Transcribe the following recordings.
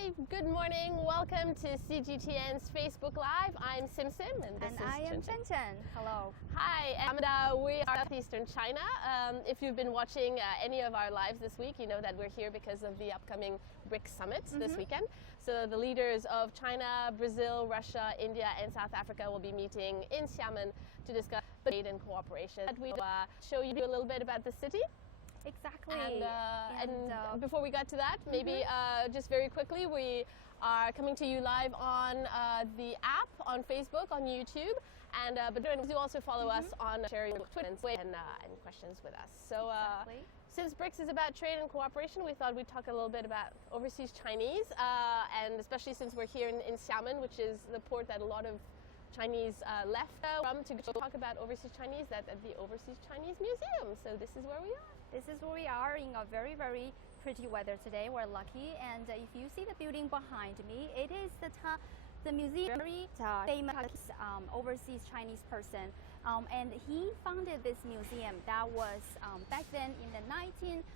Hi, good morning. Welcome to CGTN's Facebook Live. I'm Sim and this is I am Chen. Hello. Hi, and we are Southeastern China. If you've been watching any of our lives this week, you know that we're here because of the upcoming BRICS summit this weekend. So the leaders of China, Brazil, Russia, India, and South Africa will be meeting in Xiamen to discuss trade and cooperation. We'll show you a little bit about the city. Exactly. And before we get to that, maybe just very quickly, we are coming to you live on the app, on Facebook, on YouTube, and but do also follow us on sharing Twitter and questions with us. So since BRICS is about trade and cooperation, we thought we'd talk a little bit about overseas Chinese, and especially since we're here in Xiamen, which is the port that a lot of Chinese left from to talk about overseas Chinese, that's at the Overseas Chinese Museum. So this is where we are. This is where we are in a very, very pretty weather today. We're lucky, and if you see the building behind me, it is the museum, very famous overseas Chinese person, and he founded this museum. That was back then in the 1950s.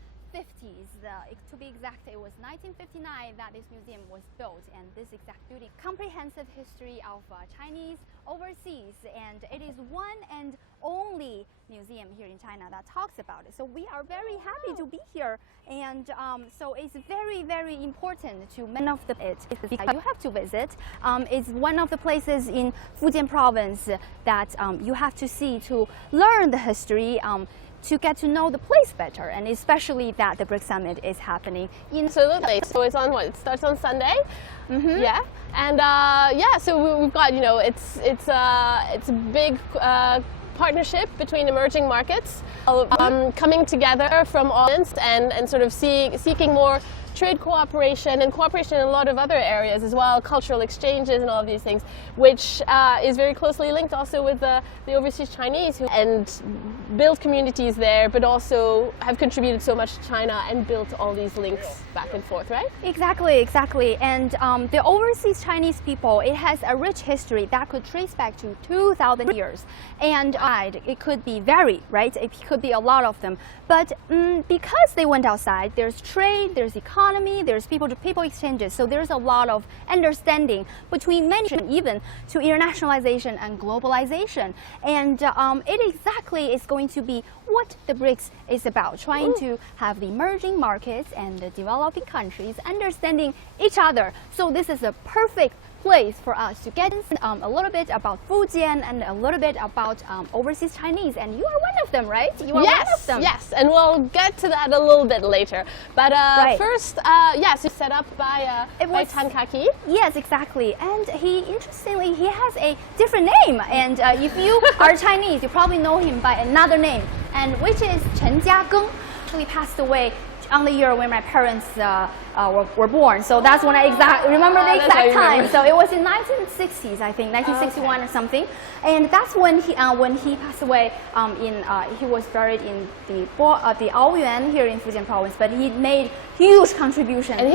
To be exact, it was 1959 that this museum was built, and this exact building, comprehensive history of Chinese overseas, and it is one and only museum here in China that talks about it. So we are very happy to be here, and so it's very, very important to many of it you have to visit. It's one of the places in Fujian province that you have to see to learn the history, to get to know the place better, and especially that the BRICS Summit is happening in. Absolutely. So it's on what? It starts on Sunday. Yeah, and yeah. So we've got, you know, it's a big partnership between emerging markets coming together from all ends and sort of seeking more trade cooperation and cooperation in a lot of other areas as well, cultural exchanges and all of these things, which is very closely linked also with the overseas Chinese and build communities there, but also have contributed so much to China and built all these links back and forth, right? Exactly. And the overseas Chinese people, it has a rich history that could trace back to 2,000 years. And it could be varied, right? It could be a lot of them. But because they went outside, there's trade, there's economy, there's people-to-people exchanges. So there's a lot of understanding between many, even to internationalization and globalization. And it exactly is going to be what the BRICS is about, trying to have the emerging markets and the developing countries understanding each other. So this is a perfect place for us to get a little bit about Fujian and a little bit about overseas Chinese, and you are one of them, right? You are one of them. Yes, and we'll get to that a little bit later. But first, yes, it's set up by Kah Kee. Yes, exactly. And interestingly, he has a different name. And if you are Chinese, you probably know him by another name, and which is Chen Jiageng. Actually passed away on the year when my parents were born, so that's when I remember the exact time. So it was in 1960s, I think, 1961 or something, and that's when he passed away. He was buried in the Aoyuan here in Fujian province, but he made huge contribution. And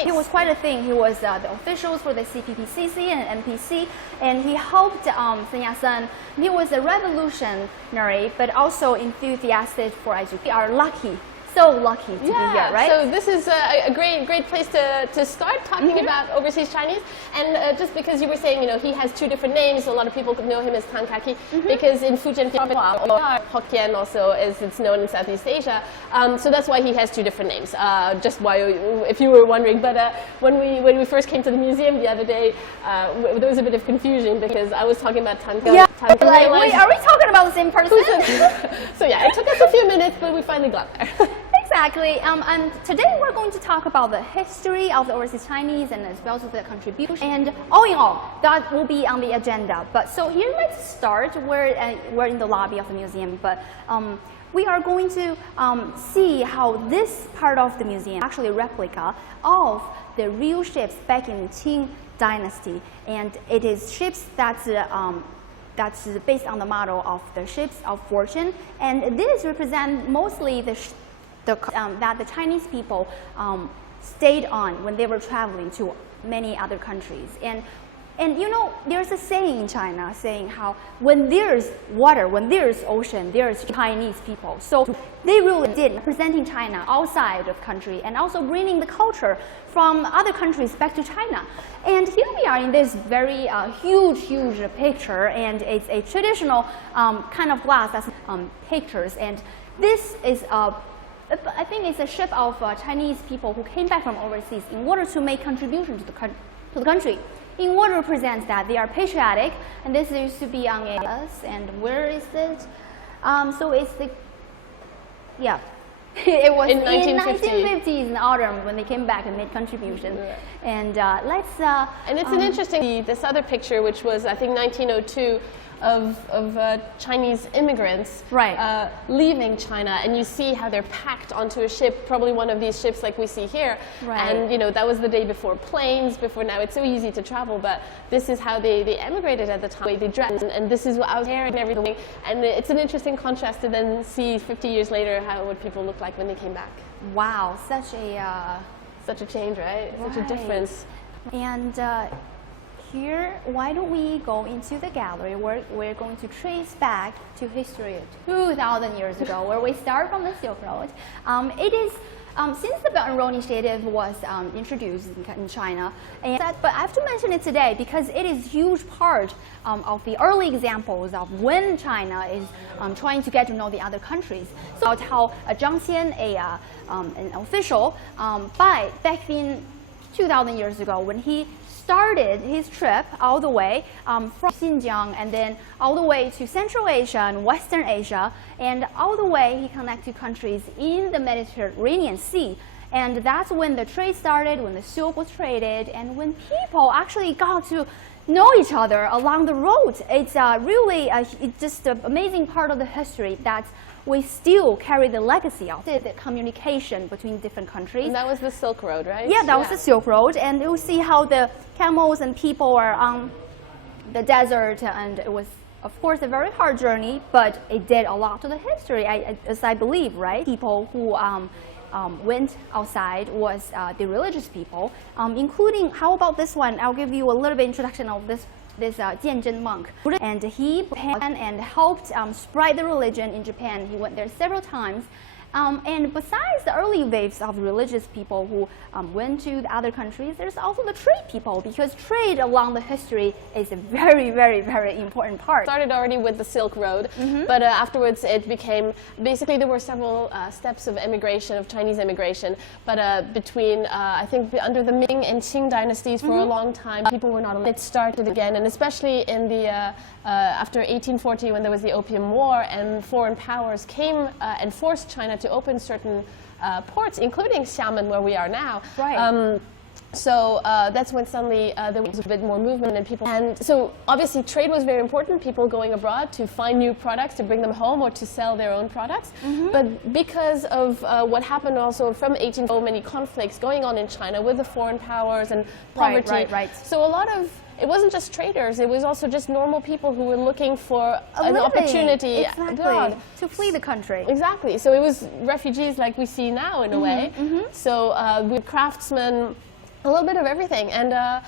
he was quite a thing. He was the officials for the CPPCC and NPC, and he helped Sun Yat-sen. He was a revolutionary, but also enthusiastic for education. We are lucky. So lucky to be here, right? So this is a great place to start talking about overseas Chinese. And just because you were saying, you know, he has two different names, a lot of people know him as Kah Kee, because in Fujian Hokkien also, as it's known in Southeast Asia. So that's why he has two different names. Just if you were wondering. But when we first came to the museum the other day, there was a bit of confusion because I was talking about Kah Kee. Yeah, wait, are we talking about the same person? So yeah, it took us a few minutes, but we finally got there. Exactly, and today we're going to talk about the history of the overseas Chinese and as well as the contribution. And all in all, that will be on the agenda. But so here, let's start. We're in the lobby of the museum, but we are going to see how this part of the museum actually a replica of the real ships back in Qing Dynasty, and it is ships that's based on the model of the ships of fortune, and this represents mostly that the Chinese people stayed on when they were traveling to many other countries. And And you know, there's a saying in China saying how when there's water, when there's ocean, there's Chinese people. So they really did representing China outside of the country and also bringing the culture from other countries back to China. And here we are in this very huge picture, and it's a traditional kind of glass that's pictures. And this is I think it's a ship of Chinese people who came back from overseas in order to make contribution to the country. In order to represent that they are patriotic, and this used to be on us. And where is it? So it's the, yeah, it was in 1950s in autumn when they came back and made contributions. Yeah. And and it's an interesting, this other picture, which was I think 1902, of Chinese immigrants leaving China, and you see how they're packed onto a ship, probably one of these ships like we see here. Right. And you know, that was the day before planes, before now it's so easy to travel, but this is how they emigrated at the time. They dressed, and this is what I was hearing and everything. And it's an interesting contrast to then see 50 years later what people look like when they came back. Wow, such a change, right? Such a difference. And here, why don't we go into the gallery where we're going to trace back to history 2,000 years ago, where we start from the Silk Road. It is since the Belt and Road Initiative was introduced in China, but I have to mention it today because it is a huge part of the early examples of when China is trying to get to know the other countries. So about how Zhang Xian, an official, back in 2,000 years ago, when he started his trip all the way from Xinjiang and then all the way to Central Asia and Western Asia, and all the way he connected countries in the Mediterranean Sea. And that's when the trade started, when the silk was traded, and when people actually got to know each other along the road. It's really it's just an amazing part of the history that we still carry the legacy of the communication between different countries. And that was the Silk Road, right? Yeah, that was the Silk Road. And you'll see how the camels and people are on the desert, and it was, of course, a very hard journey, but it did a lot to the history, as I believe, right? People who went outside was the religious people, including, how about this one? I'll give you a little bit introduction of this Jianzhen monk, and he and helped spread the religion in Japan. He went there several times. And besides the early waves of religious people who went to the other countries, there's also the trade people, because trade along the history is a very, very, very important part. Started already with the Silk Road, but afterwards it became, basically there were several steps of immigration, of Chinese immigration, but between, I think under the Ming and Qing dynasties for a long time, people were not allowed. It started again, and especially in the, after 1840 when there was the Opium War and foreign powers came and forced China to open certain ports, including Xiamen, where we are now. Right. So that's when suddenly there was a bit more movement and people. And so obviously trade was very important, people going abroad to find new products, to bring them home or to sell their own products. But because of what happened also from 18, so many conflicts going on in China with the foreign powers and poverty. Right. So a lot of, it wasn't just traders, it was also just normal people who were looking for an opportunity abroad. To flee the country. Exactly. So it was refugees like we see now in a way. So with craftsmen, a little bit of everything, and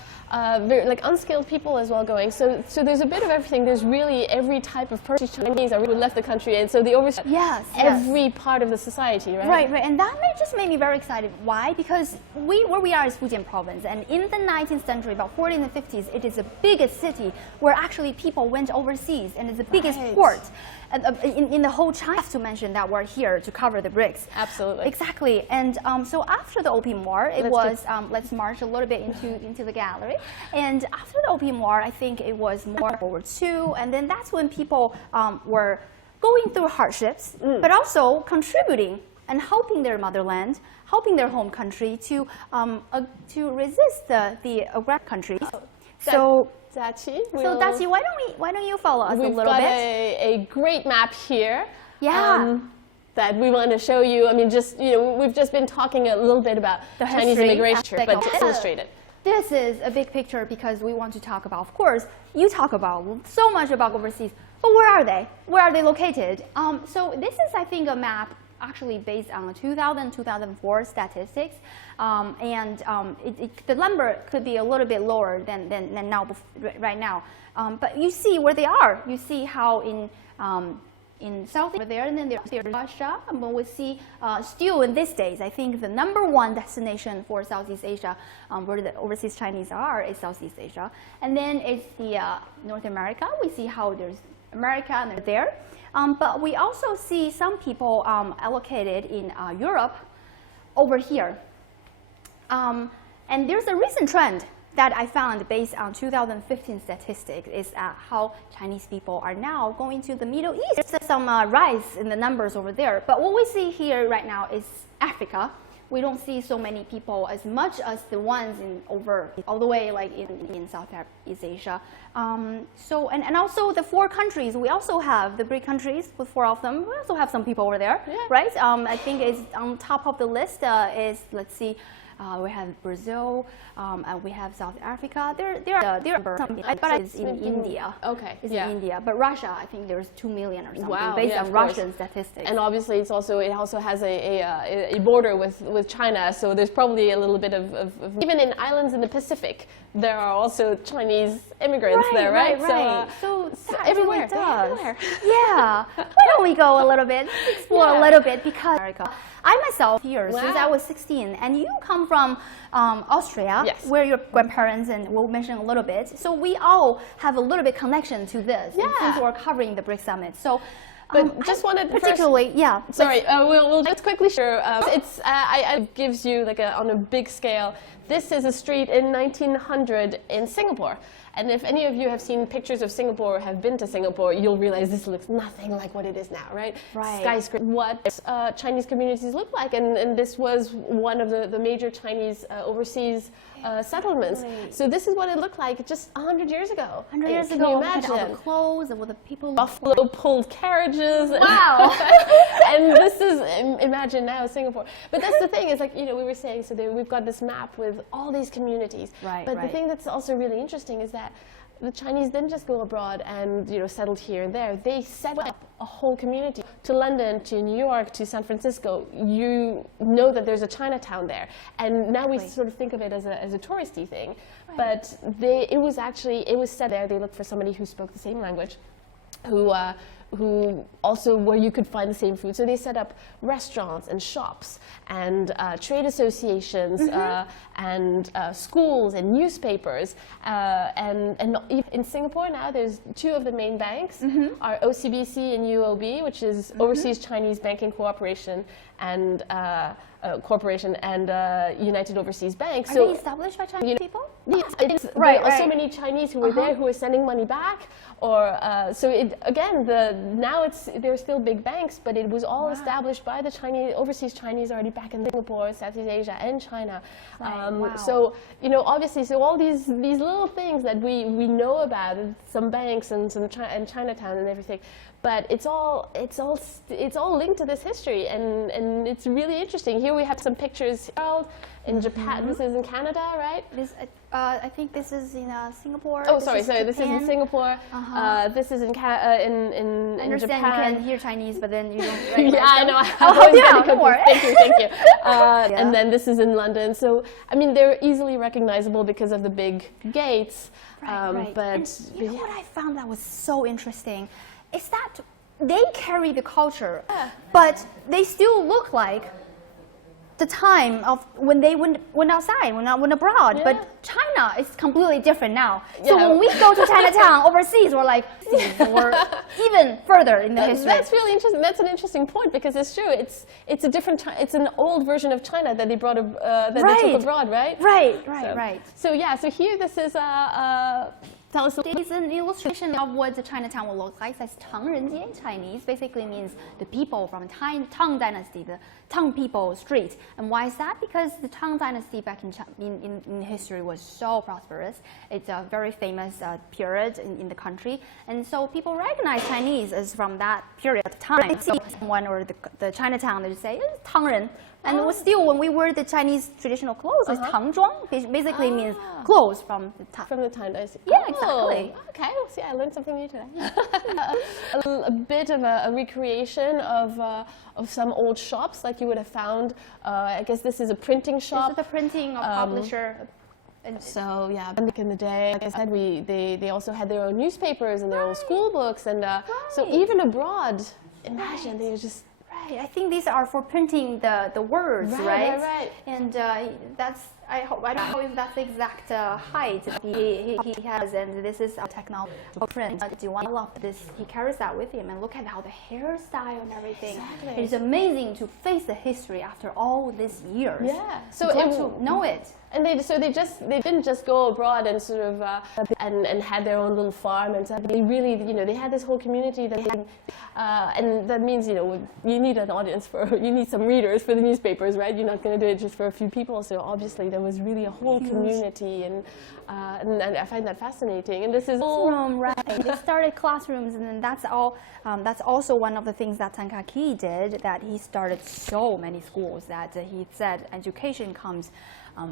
very, like unskilled people as well going. So there's a bit of everything. There's really every type of person. Chinese are really left the country, and so the overseas. Every part of the society, right? Right. And that just made me very excited. Why? Because where we are is Fujian province, and in the 19th century, about 40s and 50s, it is the biggest city where actually people went overseas, and it's the biggest port in the whole China. I have to mention that we're here to cover the bricks. Absolutely. Exactly. And so after the Opium War, it was let's march a little bit into the gallery. And after the Opium War, I think it was more World War II, and then that's when people were going through hardships, but also contributing and helping their motherland, helping their home country to resist the aggressive countries. So Dachi, Dachi, why don't you follow us a little bit? We've got a great map here. Yeah. That we want to show you. I mean, just we've just been talking a little bit about the Chinese immigration, but to illustrate it. This is a big picture because we want to talk about, of course, you talk about so much about overseas, but where are they? Where are they located? So this is, I think, a map actually based on 2000-2004 statistics, the number could be a little bit lower than now, right now. But you see where they are. You see how in South over there, and then there's Russia. But we see still in these days, I think the #1 destination for Southeast Asia, where the overseas Chinese are, is Southeast Asia. And then it's the North America. We see how there's America and they're there. But we also see some people allocated in Europe over here. And there's a recent trend that I found based on 2015 statistics is how Chinese people are now going to the Middle East. There's some rise in the numbers over there. But what we see here right now is Africa. We don't see so many people as much as the ones all the way like in Southeast Asia. And also the 4 countries, we also have the BRIC countries with 4 of them. We also have some people over there, right? I think it's on top of the list is, let's see, we have Brazil, we have South Africa. There are some. I thought it's in India. Okay. It's in India, but Russia, I think there's 2 million or something, wow, based on Russian statistics. And obviously, it also has a border with China, so there's probably a little bit of even in islands in the Pacific, there are also Chinese immigrants there, right? Right. So everywhere. Everywhere. Yeah. Why don't we go a little bit, explore a little bit, because I myself here since I was 16, and you come from Austria, where your grandparents, and we'll mention a little bit. So we all have a little bit connection to this since we're covering the BRIC Summit. So, but just wanted particularly, Sorry, we'll just quickly share. It gives you like on a big scale. This is a street in 1900 in Singapore. And if any of you have seen pictures of Singapore or have been to Singapore, you'll realize this looks nothing like what it is now, right? Skyscraper, what Chinese communities look like. And this was one of the major Chinese overseas settlements. So this is what it looked like just 100 years ago. 100 years ago, can you imagine? All the clothes and with the people. Buffalo pulled carriages. Wow. And this is, imagine now, Singapore. But that's the thing, is like, we were saying, so we've got this map with all these communities. But the thing that's also really interesting is that the Chinese didn't just go abroad and settled here and there. They set up a whole community. To London, to New York, to San Francisco, you know that there's a Chinatown there. And now we sort of think of it as a touristy thing. But it was set there. They looked for somebody who spoke the same language, who also where you could find the same food. So they set up restaurants and shops and trade associations and schools and newspapers. And in Singapore now, there's 2 of the main banks are OCBC and UOB, which is Overseas Chinese Banking Corporation and United Overseas Bank. Are they established by Chinese people? Yes, there are so many Chinese who were there who are sending money back, or they're still big banks, but it was all established by the overseas Chinese already back in Singapore, Southeast Asia, and China. So obviously, so all these little things that we know about, some banks and Chinatown and everything. But it's all linked to this history, and it's really interesting. Here we have some pictures in Japan. This is in Canada, right? I think this is in Singapore. Oh, sorry. This is in Singapore. This is in Japan. I understand you can hear Chinese, but then you don't. Yeah, I know. I've always been confused. Thank you. And then this is in London. So I mean, they're easily recognizable because of the big gates. But you know what I found that was so interesting is that they carry the culture, but they still look like the time of when they went outside, went abroad. But China is completely different now. So when we go to Chinatown overseas, we're like, we're even further in the history. That's really interesting. That's an interesting point, because it's true. It's a different. It's an old version of China that they brought they took abroad, right? Right. So here this is tell us. It's an illustration of what the Chinatown will look like. It says Tang Renjian Chinese, basically means the people from Tang Dynasty, the Tang people street. And why is that? Because the Tang Dynasty back in history was so prosperous. It's a very famous period in the country. And so people recognize Chinese as from that period of time. See someone or the Chinatown, they just say, it's Tang Ren. And it was still, when we wear the Chinese traditional clothes, it's Tang Zhuang, basically means clothes from the Tang. From the Tang Dynasty. Yeah, exactly. Exactly. Okay, well, see, I learned something new today. a bit of a recreation of some old shops, like you would have found. I guess this is a printing shop. This is the printing of publisher. So yeah, back in the day, like I said, they also had their own newspapers and their own school books, and so even abroad, imagine they were just. Right. I think these are for printing the words, right? Right. And that's, I don't know if that's the exact height he has, and this is a technology of print. Do you want to love this? He carries that with him, and look at how the hairstyle and everything. Exactly. It's amazing to face the history after all these years. Yeah. So to know it. And they didn't just go abroad and sort of and had their own little farm and stuff. They really, they had this whole community that and that means, you need an audience you need some readers for the newspapers, right? You're not going to do it just for a few people. So obviously there was really a whole community, and I find that fascinating. And this is classroom, right? They started classrooms, and then that's all. That's also one of the things that Kah Kee did. That he started so many schools that he said education comes.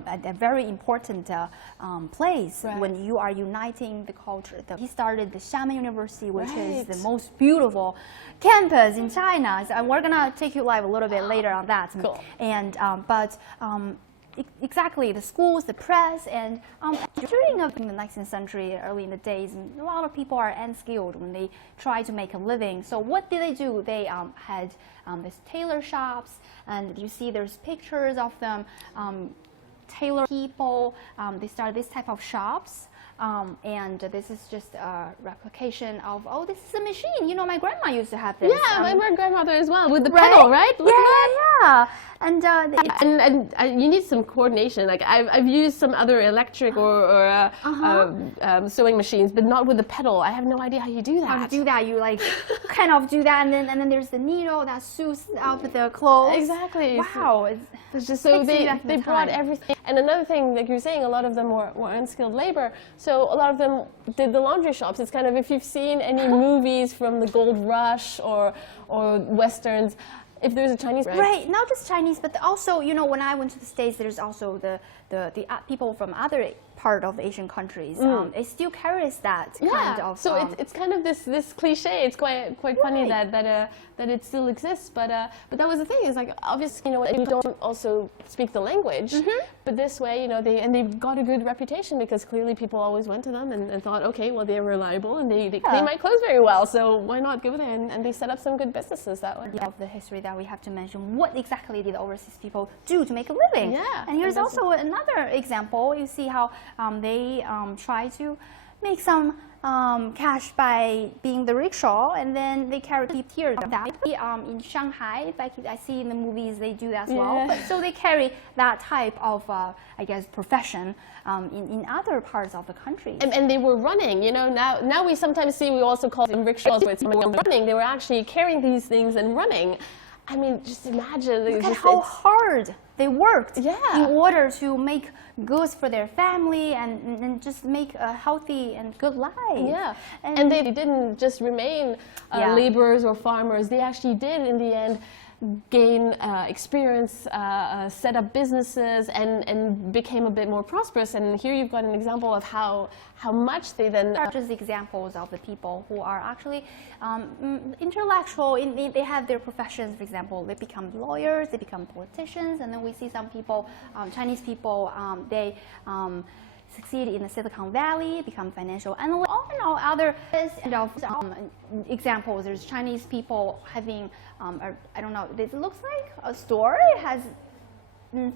At a very important place when you are uniting the culture. He started the Xiamen University, which is the most beautiful campus in China. So we're gonna take you live a little bit later on that. Cool. And exactly, the schools, the press, and during the 19th century, early in the days, a lot of people are unskilled when they try to make a living. So what did they do? They had these tailor shops, and you see there's pictures of them. Tailor people, they started this type of shops, and this is just a replication of, oh, this is a machine. My grandma used to have this. Yeah, my grandmother as well, with the pedal, right? Yeah. And you need some coordination. Like I've used some other electric or sewing machines, but not with the pedal. I have no idea how you do that. How to do that? You kind of do that, and then there's the needle that sews out the clothes. Exactly. Wow. It's just so they brought everything. And another thing, like you're saying, a lot of them were unskilled labor. So a lot of them did the laundry shops. It's kind of, if you've seen any movies from the Gold Rush or Westerns, if there's a Chinese, right, not just Chinese, but also, when I went to the States, there's also the people from other part of Asian countries. It still carries that kind of. So it's kind of this cliche. It's quite funny that it still exists. But that was the thing. Is like, obviously, we don't also speak the language, but this way, they got a good reputation because clearly people always went to them and thought, okay, well, they're reliable and they clean my clothes very well, so why not go there? And they set up some good businesses that way. Of the history that we have to mention, what exactly did the overseas people do to make a living? Yeah. And here's also another example. You see how they try to make some cash by being the rickshaw, and then they carry here. That in Shanghai, I see in the movies they do that as well. But so they carry that type of, I guess, profession in other parts of the country. And they were running. Now we sometimes see, we also call them rickshaws, where it's running. They were actually carrying these things and running. I mean, just imagine. Look at how hard they worked in order to make goods for their family and just make a healthy and good life. Yeah, and they didn't just remain laborers or farmers. They actually did, in the end, gain experience, set up businesses, and became a bit more prosperous. And here you've got an example of how much they then... Just examples of the people who are actually intellectual. They have their professions. For example, they become lawyers, they become politicians, and then we see some people, Chinese people, they succeed in the Silicon Valley, become financial analysts, all other examples. There's Chinese people having, I don't know, this looks like a store. It has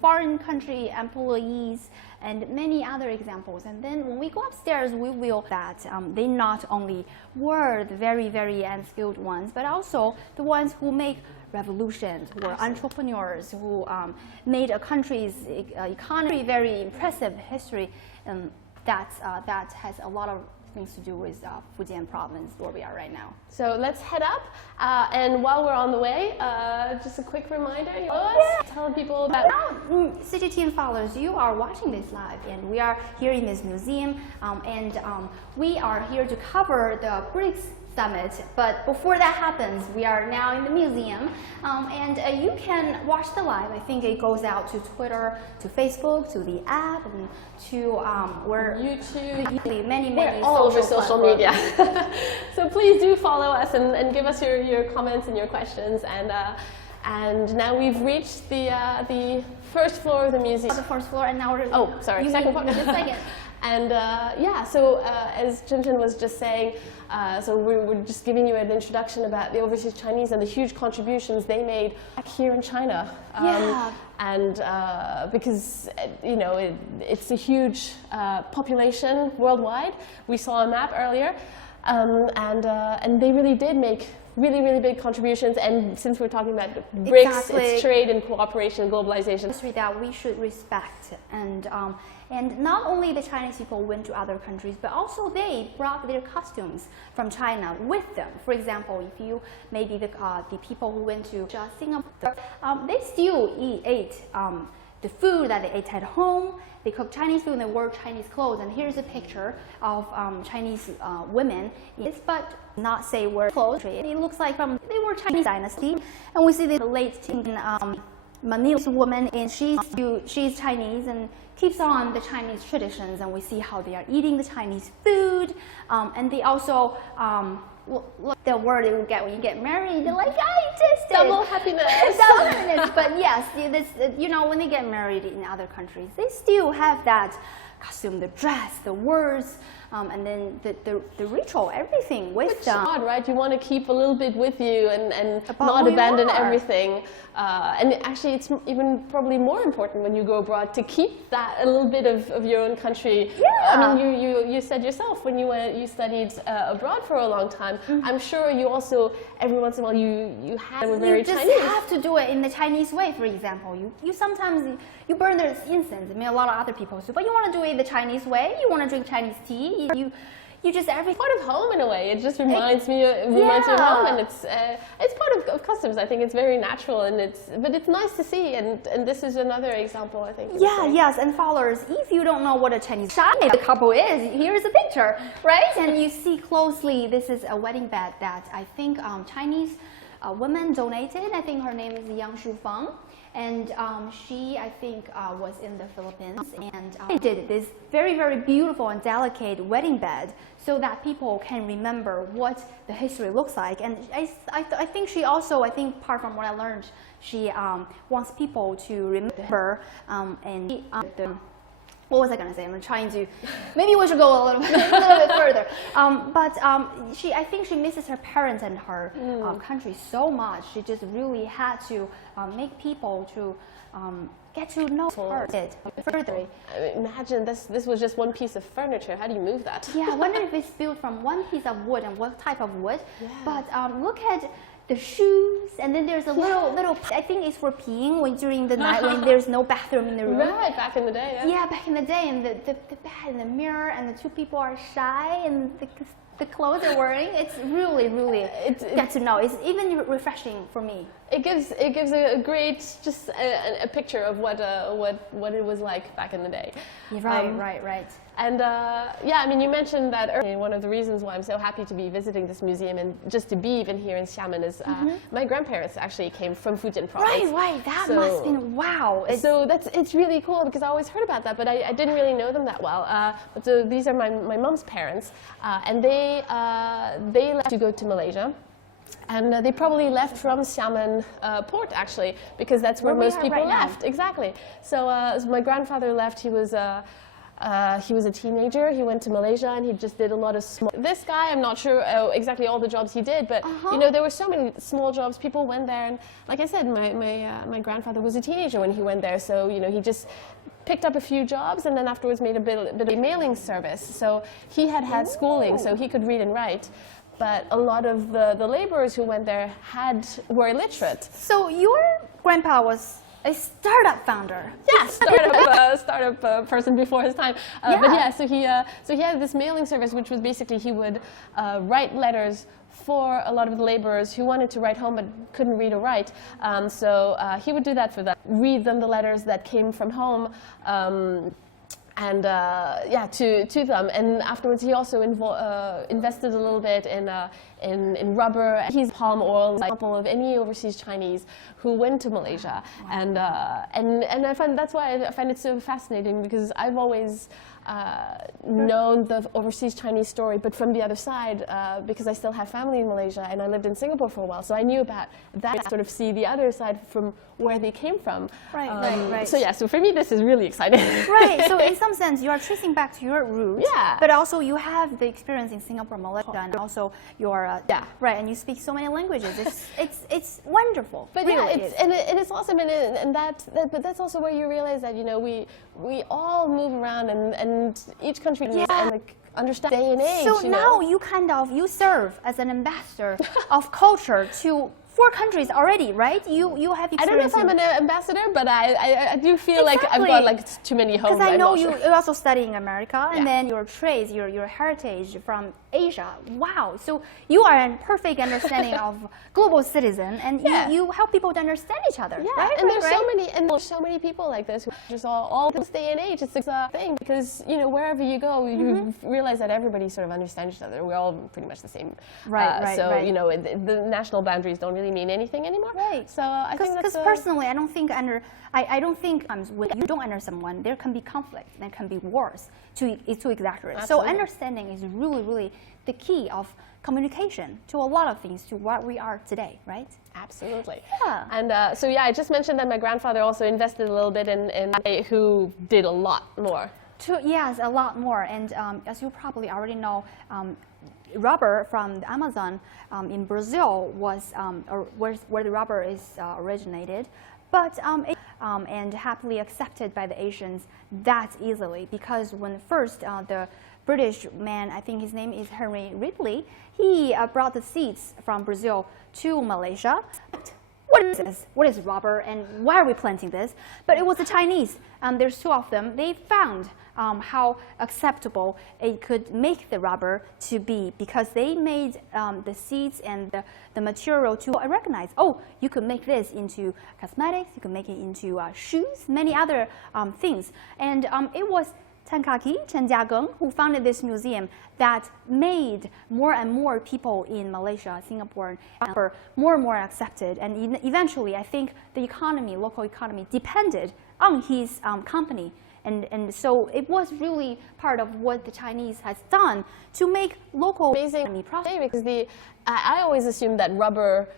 foreign country employees and many other examples. And then when we go upstairs, we will that they not only were the very, very unskilled ones, but also the ones who make revolutions, who were entrepreneurs, who made a country's economy very impressive history. And that has a lot of things to do with Fujian province, where we are right now. So let's head up, and while we're on the way, just a quick reminder, telling people about... Now, CGTN followers, you are watching this live, and we are here in this museum, and we are here to cover the British summit. But before that happens, we are now in the museum, and you can watch the live. I think it goes out to Twitter, to Facebook, to the app, and to where YouTube, many we're all over social media. So please do follow us and give us your comments and your questions. And now we've reached the first floor of the museum. The first floor, and now we're second floor. Second. And yeah, so as Jinjin was just saying, so we're just giving you an introduction about the Overseas Chinese and the huge contributions they made back here in China. And because you know it's a huge population worldwide. We saw a map earlier, and they really did make really big contributions. And since we're talking about BRICS, it's trade and cooperation and globalization. History that we should respect, and not only the Chinese people went to other countries, but also they brought their costumes from China with them. For example, if you maybe the people who went to Singapore, they still ate the food that they ate at home. They cook Chinese food and they wear Chinese clothes. And here's a picture of Chinese women, but not say wear clothes. It looks like they were Chinese dynasty, and we see the late Manila's woman, and she's Chinese and keeps on the Chinese traditions, and we see how they are eating the Chinese food, and they also look the word they will get when you get married. They're like, I tasted double happiness. Double happiness. But yes, you know, when they get married in other countries, they still have that costume, the dress, the words, and then the ritual, everything with them. Odd, right? You want to keep a little bit with you and not abandon everything. And actually, it's even probably more important when you go abroad to keep that a little bit of your own country. Yeah. I mean, you said yourself when you studied abroad for a long time. I'm sure you also every once in a while you had a very Chinese. You just have to do it in the Chinese way. For example, you sometimes you burn the incense. I mean, a lot of other people do, but you want to do it the Chinese way. You want to drink Chinese tea. You just everything. Part of home in a way. It just reminds me of home, and it's part of customs. I think it's very natural, but it's nice to see, and this is another example, I think. Yes, and followers, if you don't know what a Chinese couple is, here's a picture, right? And you see closely, this is a wedding bed that I think Chinese woman donated. I think her name is Yang Shufeng. And she, I think, was in the Philippines, and they did this very beautiful and delicate wedding bed so that people can remember what the history looks like. And I think she also, apart from what I learned, she wants people to remember what was I going to say? I'm trying to, maybe we should go a little bit further. I think she misses her parents and her country so much. She just really had to make people to get to know her further. Imagine this was just one piece of furniture. How do you move that? Yeah, I wonder if it's built from one piece of wood and what type of wood. Yeah. But look at the shoes, and then there's a little. I think it's for peeing during the night when there's no bathroom in the room. Right, back in the day. Yeah, back in the day, and the bed and the mirror, and the two people are shy, and the clothes they're wearing. It's really get to know. It's even refreshing for me. It gives a great just a picture of what it was like back in the day. Right. And yeah, I mean, you mentioned that earlier. One of the reasons why I'm so happy to be visiting this museum and just to be even here in Xiamen is my grandparents actually came from Fujian province. Right. That must have been wow. It's really cool because I always heard about that, but I didn't really know them that well. So these are my mom's parents, and they left to go to Malaysia. And they probably left from Xiamen port, actually, because that's where most people left. Exactly. So my grandfather left. He was a teenager. He went to Malaysia and he just did a lot of small. This guy, I'm not sure exactly all the jobs he did, but you know, there were so many small jobs. People went there, and like I said, my grandfather was a teenager when he went there. So you know, he just picked up a few jobs and then afterwards made a bit of a mailing service. So he had schooling, so he could read and write. But a lot of the laborers who went there were illiterate. So your grandpa was a startup founder. Yes, startup person before his time. But yeah, so he had this mailing service, which was basically he would write letters for a lot of the laborers who wanted to write home but couldn't read or write. So he would do that for them, read them the letters that came from home. To them, and afterwards he also invested a little bit in in rubber. He's palm oil example of any overseas Chinese who went to Malaysia, and I find that's why I find it so fascinating, because I've always known the overseas Chinese story, but from the other side, because I still have family in Malaysia and I lived in Singapore for a while, so I knew about that, sort of see the other side from where they came from. Right. So yeah, so for me this is really exciting. Right, so in some sense you are tracing back to your roots, yeah, but also you have the experience in Singapore, Malaysia, and also your right, and you speak so many languages. It's wonderful. But really, yeah, it's awesome, and but that's also where you realize that, you know, we all move around, and each country and like understand day and age. So now you serve as an ambassador of culture to 4 countries already, right? You have experience. I don't know if I'm an ambassador, but I do feel like I've got like too many homes. Because I know you're also studying America, and then your traits, your heritage from Asia. Wow! So you are a perfect understanding of global citizen, and you help people to understand each other. Yeah, right? And there's so many people like this who just all this day and age. It's a thing, because, you know, wherever you go, you realize that everybody sort of understands each other. We're all pretty much the same. So you know, the national boundaries don't really mean anything anymore. Right. So I think that's because personally, I don't think when you don't understand someone, there can be conflict, there can be wars. To exaggerate. Absolutely. So understanding is really the key of communication to a lot of things, to what we are today, right? Absolutely. Yeah. And so yeah, I just mentioned that my grandfather also invested a little bit in who did a lot more. Yes, a lot more. And as you probably already know, rubber from the Amazon in Brazil was where the rubber is originated, but and happily accepted by the Asians that easily, because when first the British man, I think his name is Henry Ridley, he brought the seeds from Brazil to Malaysia. What is this? What is rubber, and why are we planting this? But it was the Chinese, there's 2 of them. They found how acceptable it could make the rubber to be, because they made the seeds and the material to recognize, oh, you could make this into cosmetics, you could make it into shoes, many other things. And it was Kah Kee, Chen Jiageng, who founded this museum that made more and more people in Malaysia, Singapore, more and more accepted. And eventually, I think the economy, local economy, depended on his company. And so it was really part of what the Chinese has done to make local economy prosper. Because I always assumed that rubber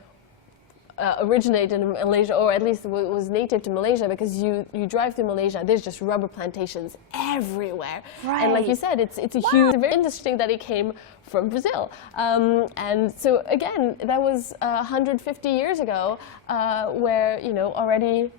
originated in Malaysia, or at least was native to Malaysia, because you drive through Malaysia, there's just rubber plantations everywhere. Right. And like you said, it's a huge, very interesting that it came from Brazil. And so again, that was 150 years ago, where, you know, already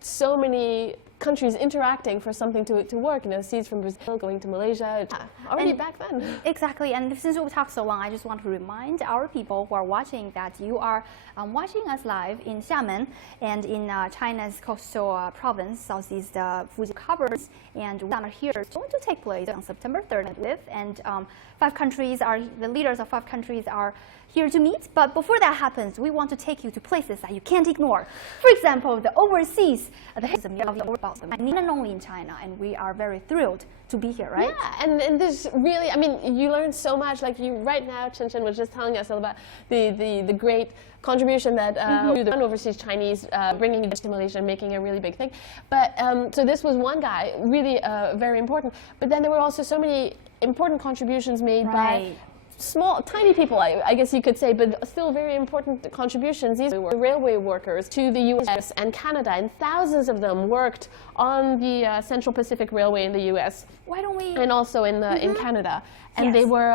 so many countries interacting for something to work, you know, seeds from Brazil going to Malaysia, already back then. Exactly, and since we talked so long, I just want to remind our people who are watching that you are watching us live in Xiamen and in China's coastal province, southeast Fujian covers, and we are here going to take place on September 3rd and 5th, and 5 countries are, the leaders of 5 countries are here to meet. But before that happens, we want to take you to places that you can't ignore. For example, the overseas, the about them, and only in China, and we are very thrilled to be here, right? Yeah, and this really, I mean, you learn so much. Like you right now, Chen Chen was just telling us all about the great contribution that the overseas Chinese bringing it to Malaysia and making a really big thing. But so this was one guy, really very important. But then there were also so many important contributions made by small, tiny people, I guess you could say, but still very important contributions. These were railway workers to the US and Canada, and thousands of them worked on the Central Pacific Railway in the US. Why don't we? And also in Canada. And they were,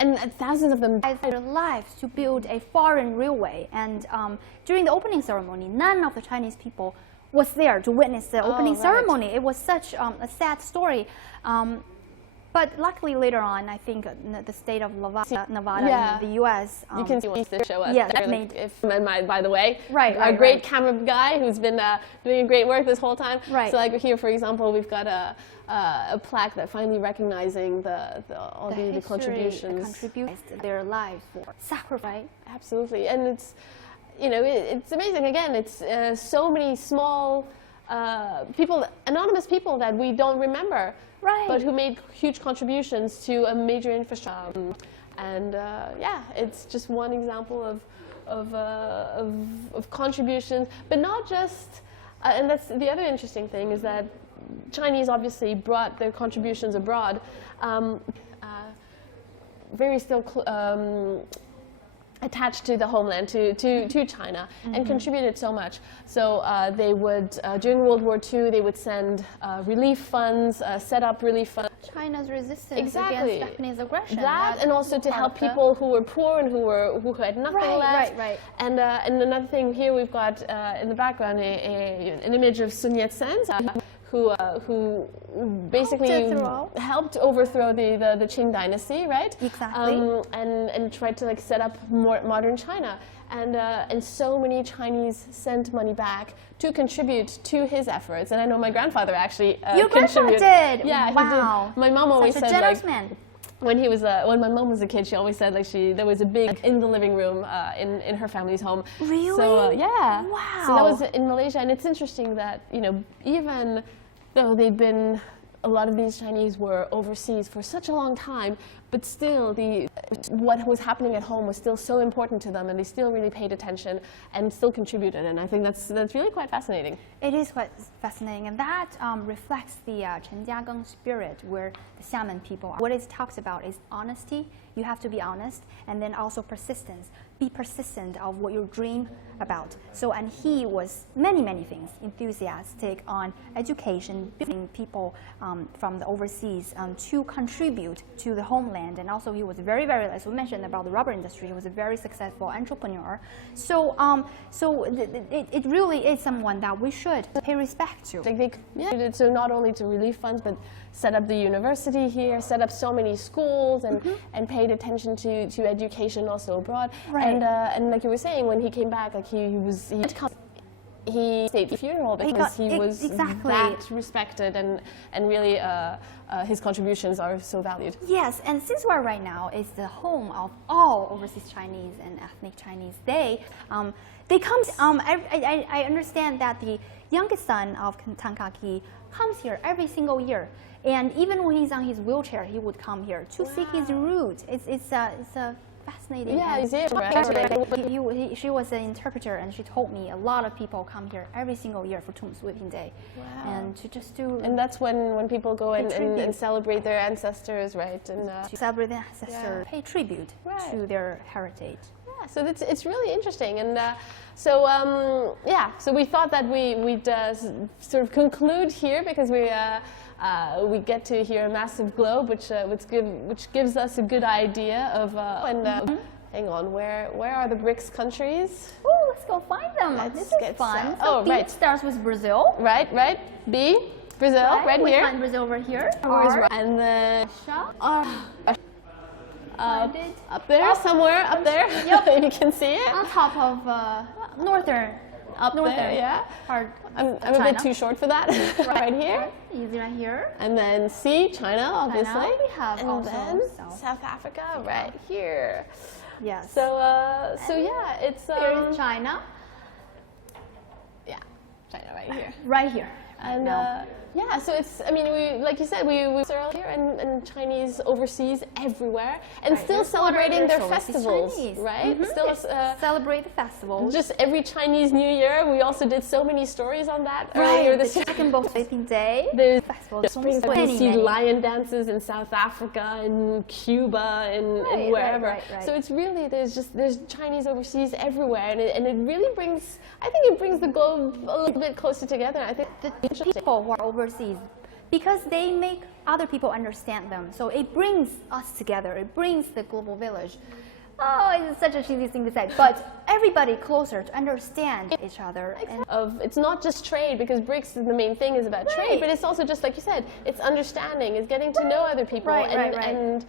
and thousands of them died their lives to build a foreign railway. And during the opening ceremony, none of the Chinese people was there to witness the opening ceremony. It was such a sad story. But luckily later on, I think the state of Nevada in the U.S. you can see the show us. Yes, by the way, our great camera guy who's been doing great work this whole time. Right. So like here, for example, we've got a plaque that finally recognizing all the contributions. Contributed their lives for sacrifice. Absolutely, and it's, you know, it's amazing. Again, it's so many small people, anonymous people that we don't remember. Right. But who made huge contributions to a major infrastructure. And yeah, it's just one example of contributions, but not just. And that's the other interesting thing is that Chinese obviously brought their contributions abroad, very still attached to the homeland, to China, and contributed so much. So they would, during World War II, they would send relief funds, set up relief funds. China's resistance against Japanese aggression. That, and also to help people who were poor and who had nothing left. Right. And another thing here, we've got in the background an image of Sun Yat-sen, who basically helped overthrow the Qing dynasty, right? Exactly. And tried to like set up more modern China. And so many Chinese sent money back to contribute to his efforts. And I know my grandfather actually Your grandfather did? Yeah, wow. he did. My mom always said, generous like, man. when my mom was a kid, she always said like there was a big in the living room in her family's home. Really? So yeah. Wow. So that was in Malaysia, and it's interesting that even though a lot of these Chinese were overseas for such a long time, but still what was happening at home was still so important to them, and they still really paid attention and still contributed. And I think that's really quite fascinating. It is quite fascinating, and that reflects the Chen Jiageng spirit, where the Xiamen people. What it talks about is honesty. You have to be honest, and then also persistence. Be persistent of what you dream about. So, and he was many things, enthusiastic on education, building people from the overseas to contribute to the homeland. And also he was very, as we mentioned about the rubber industry, he was a very successful entrepreneur. So, it really is someone that we should pay respect to. So not only to relief funds, but set up the university here, set up so many schools, and paid attention to education also abroad. Right. And like you were saying, when he came back, like he stayed funeral because he was that respected, and really his contributions are so valued. Yes, and since we're right now is the home of all overseas Chinese and ethnic Chinese, they come. I understand that the youngest son of Kah Kee comes here every single year. And even when he's on his wheelchair, he would come here to seek his roots. It's a fascinating. Yeah, she was an interpreter, and she told me a lot of people come here every single year for Tomb Sweeping Day, and to just do. And that's when people go and celebrate their ancestors, right? And to celebrate their ancestors, pay tribute to their heritage. Yeah, so it's really interesting, and so we thought that we'd sort of conclude here because we get to hear a massive globe, which gives us a good idea of hang on, where are the BRICS countries? Oh, let's go find them. This is fun. So B starts with Brazil. Right. B, Brazil, right we here. Find Brazil over here. And then Russia. Up there, somewhere up there. Yep. If you can see it. On top of northern. There, yeah. Part I'm a bit too short for that. Right here. Easy right here. And then C, China, obviously. China. We have and also then South Africa, right here. Yes. So yeah, it's here's China. Yeah, China right here. Right here. And yeah, so it's, I mean, like you said, we were earlier, and Chinese overseas everywhere, and still celebrating their festivals, right? Still celebrate the festivals. Just every Chinese New Year, we also did so many stories on that earlier earlier this year. Second Sweeping Day. There's festivals. You see lion dances in South Africa and Cuba and wherever. Right. So it's really there's Chinese overseas everywhere, and it really brings, I think it brings the globe a little bit closer together. I think the people who are overseas, because they make other people understand them, so it brings us together. It brings the global village. Oh, it's such a cheesy thing to say, but everybody closer to understand each other. It's not just trade, because BRICS is the main thing is about trade, but it's also just like you said, it's understanding, it's getting to know other people, and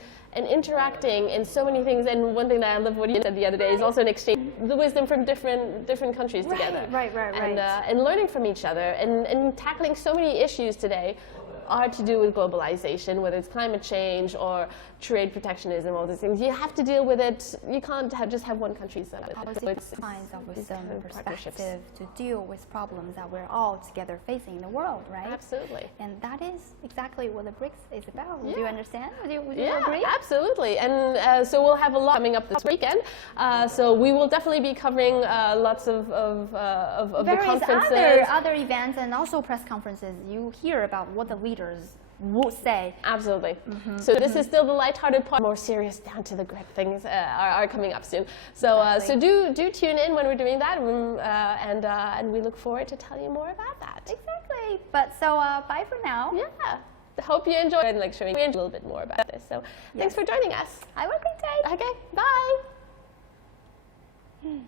interacting in so many things. And one thing that I love what you said the other day is also an exchange, the wisdom from different countries together. Right. And learning from each other, and tackling so many issues today. are to do with globalization, whether it's climate change or trade protectionism, all these things. You have to deal with it. You can't just have one country solve it. So it's kinds of wisdom and perspective to deal with problems that we're all together facing in the world, right? Absolutely. And that is exactly what the BRICS is about. Yeah. Do you understand? Would you Yeah, agree? absolutely. And so we'll have a lot coming up this weekend. So we will definitely be covering lots of the conferences. Other events and also press conferences. You hear about what the leaders would say. Absolutely. So this is still the lighthearted part. More serious, down to the grit things are coming up soon. So so do tune in when we're doing that, and we look forward to telling you more about that. Exactly. But so bye for now. Yeah. Hope you enjoyed and like showing a little bit more about this. So thanks for joining us. Have a great day. Okay. Bye.